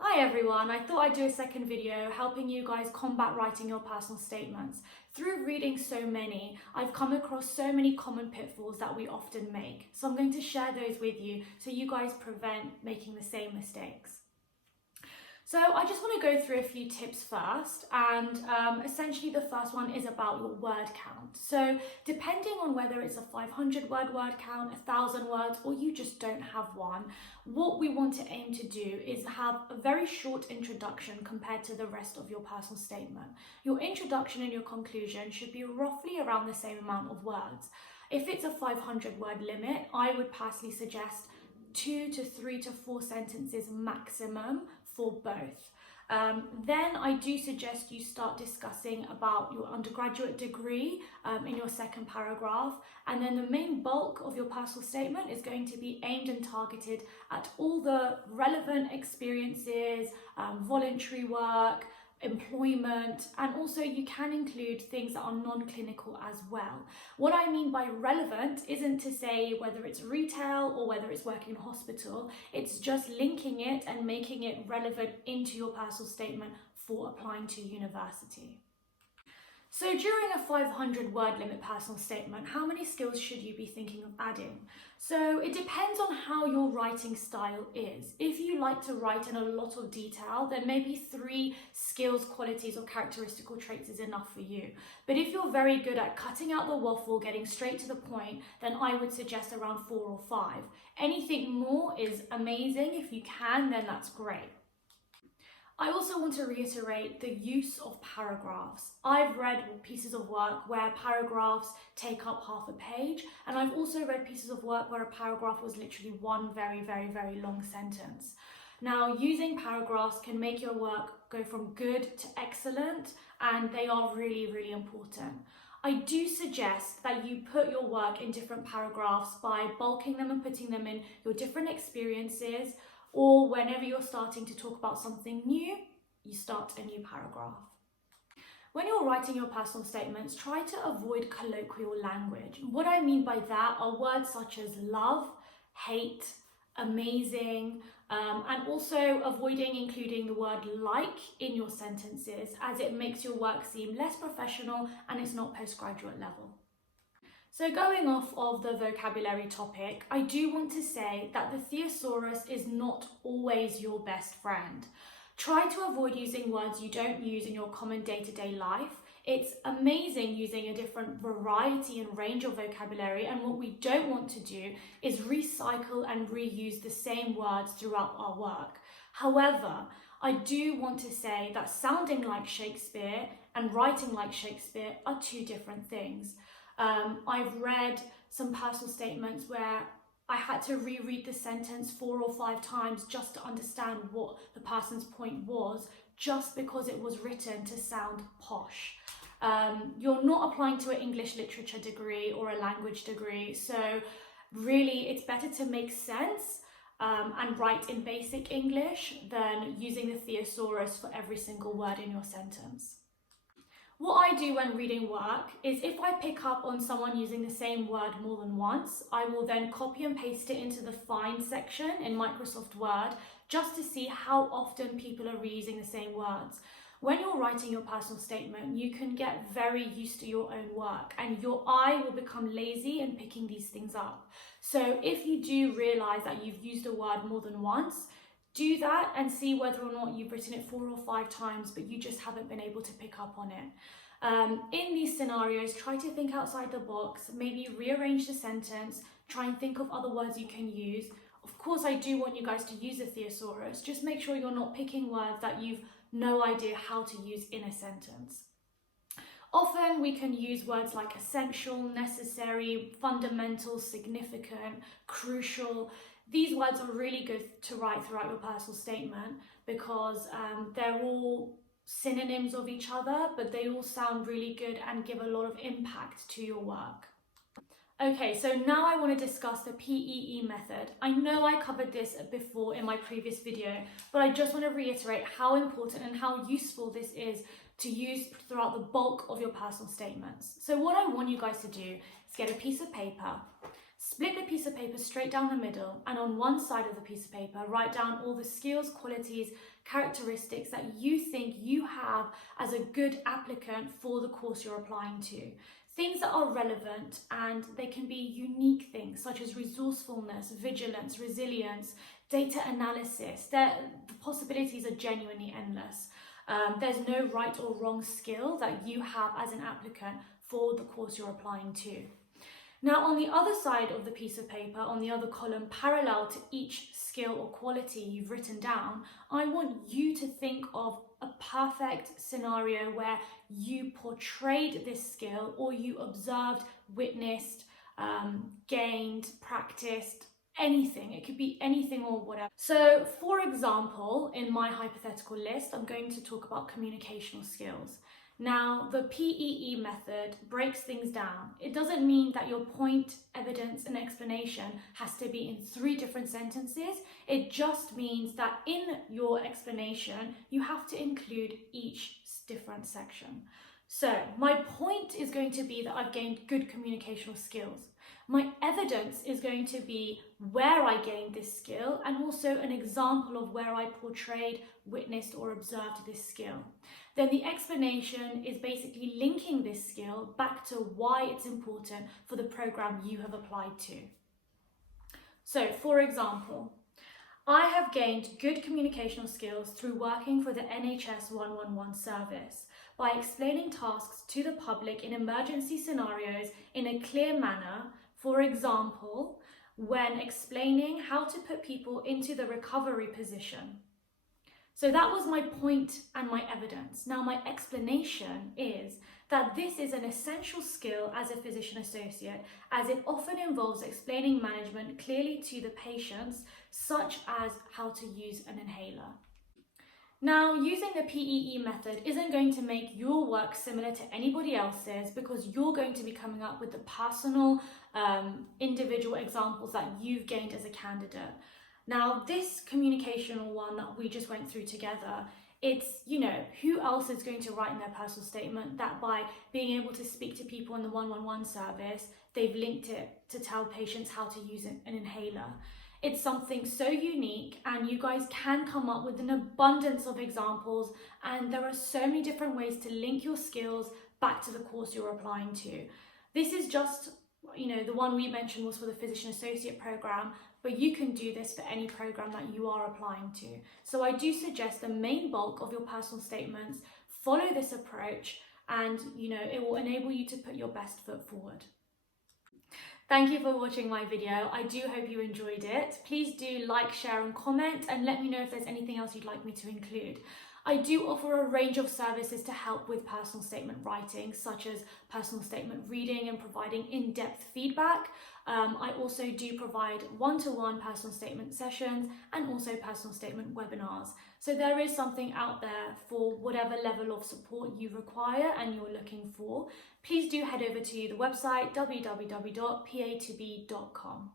Hi everyone, I thought I'd do a second video helping you guys combat writing your personal statements. Through reading so many, I've come across so many common pitfalls that we often make. So I'm going to share those with you so you guys prevent making the same mistakes. So I just want to go through a few tips first, and essentially the first one is about your word count. So depending on whether it's a 500 word count, 1,000 words, or you just don't have one, what we want to aim to do is have a very short introduction compared to the rest of your personal statement. Your introduction and your conclusion should be roughly around the same amount of words. If it's a 500 word limit, I would personally suggest 2 to 3 to 4 sentences maximum for both. Then I do suggest you start discussing about your undergraduate degree in your second paragraph, and then the main bulk of your personal statement is going to be aimed and targeted at all the relevant experiences, voluntary work, employment, and also you can include things that are non-clinical as well. What I mean by relevant isn't to say whether it's retail or whether it's working in a hospital, it's just linking it and making it relevant into your personal statement for applying to university. So during a 500 word limit personal statement, how many skills should you be thinking of adding? So it depends on how your writing style is. If you like to write in a lot of detail, then maybe 3 skills, qualities or characteristical traits is enough for you. But if you're very good at cutting out the waffle, getting straight to the point, then I would suggest around 4 or 5. Anything more is amazing. If you can, then that's great. I also want to reiterate the use of paragraphs. I've read pieces of work where paragraphs take up half a page, and I've also read pieces of work where a paragraph was literally one very long sentence. Now, using paragraphs can make your work go from good to excellent, and they are really important. I do suggest that you put your work in different paragraphs by bulking them and putting them in your different experiences, or whenever you're starting to talk about something new, you start a new paragraph. When you're writing your personal statements, try to avoid colloquial language. What I mean by that are words such as love, hate, amazing, and also avoiding including the word like in your sentences, as it makes your work seem less professional and it's not postgraduate level. So going off of the vocabulary topic, I do want to say that the thesaurus is not always your best friend. Try to avoid using words you don't use in your common day-to-day life. It's amazing using a different variety and range of vocabulary, and what we don't want to do is recycle and reuse the same words throughout our work. However, I do want to say that sounding like Shakespeare and writing like Shakespeare are 2 different things. I've read some personal statements where I had to reread the sentence 4 or 5 times just to understand what the person's point was, just because it was written to sound posh. You're not applying to an English literature degree or a language degree, so really it's better to make sense and write in basic English than using the thesaurus for every single word in your sentence. What I do when reading work is if I pick up on someone using the same word more than once, I will then copy and paste it into the find section in Microsoft Word just to see how often people are reusing the same words. When you're writing your personal statement, you can get very used to your own work and your eye will become lazy in picking these things up. So if you do realise that you've used a word more than once, do that and see whether or not you've written it 4 or 5 times, but you just haven't been able to pick up on it. In these scenarios, try to think outside the box, maybe rearrange the sentence, try and think of other words you can use. Of course, I do want you guys to use a thesaurus. Just make sure you're not picking words that you've no idea how to use in a sentence. Often we can use words like essential, necessary, fundamental, significant, crucial. These words are really good to write throughout your personal statement because they're all synonyms of each other, but they all sound really good and give a lot of impact to your work. Okay, so now I want to discuss the PEE method. I know I covered this before in my previous video, but I just want to reiterate how important and how useful this is to use throughout the bulk of your personal statements. So what I want you guys to do is get a piece of paper, Split the piece of paper straight down the middle, and on one side of the piece of paper, write down all the skills, qualities, characteristics that you think you have as a good applicant for the course you're applying to. Things that are relevant, and they can be unique things such as resourcefulness, vigilance, resilience, data analysis. The possibilities are genuinely endless. There's no right or wrong skill that you have as an applicant for the course you're applying to. Now, on the other side of the piece of paper, on the other column, parallel to each skill or quality you've written down, I want you to think of a perfect scenario where you portrayed this skill, or you observed, witnessed, gained, practiced, anything. It could be anything or whatever. So, for example, in my hypothetical list, I'm going to talk about communicational skills. Now, the PEE method breaks things down. It doesn't mean that your point, evidence, and explanation has to be in 3 different sentences. It just means that in your explanation, you have to include each different section. So, my point is going to be that I've gained good communicational skills. My evidence is going to be where I gained this skill, and also an example of where I portrayed, witnessed, or observed this skill. Then the explanation is basically linking this skill back to why it's important for the program you have applied to. So, for example, I have gained good communicational skills through working for the NHS 111 service by explaining tasks to the public in emergency scenarios in a clear manner. For example, when explaining how to put people into the recovery position. So that was my point and my evidence. Now, my explanation is that this is an essential skill as a physician associate, as it often involves explaining management clearly to the patients, such as how to use an inhaler. Now, using the PEE method isn't going to make your work similar to anybody else's, because you're going to be coming up with the personal, individual examples that you've gained as a candidate. Now, this communicational one that we just went through together, it's, who else is going to write in their personal statement that by being able to speak to people in the 111 service, they've linked it to tell patients how to use an inhaler. It's something so unique, and you guys can come up with an abundance of examples, and there are so many different ways to link your skills back to the course you're applying to. This is just, the one we mentioned was for the Physician Associate program, but you can do this for any program that you are applying to. So I do suggest the main bulk of your personal statements follow this approach, and it will enable you to put your best foot forward. Thank you for watching my video. I do hope you enjoyed it. Please do like, share, and comment, and let me know if there's anything else you'd like me to include. I do offer a range of services to help with personal statement writing, such as personal statement reading and providing in-depth feedback. I also do provide one-to-one personal statement sessions and also personal statement webinars. So there is something out there for whatever level of support you require and you're looking for. Please do head over to the website www.pa2b.com.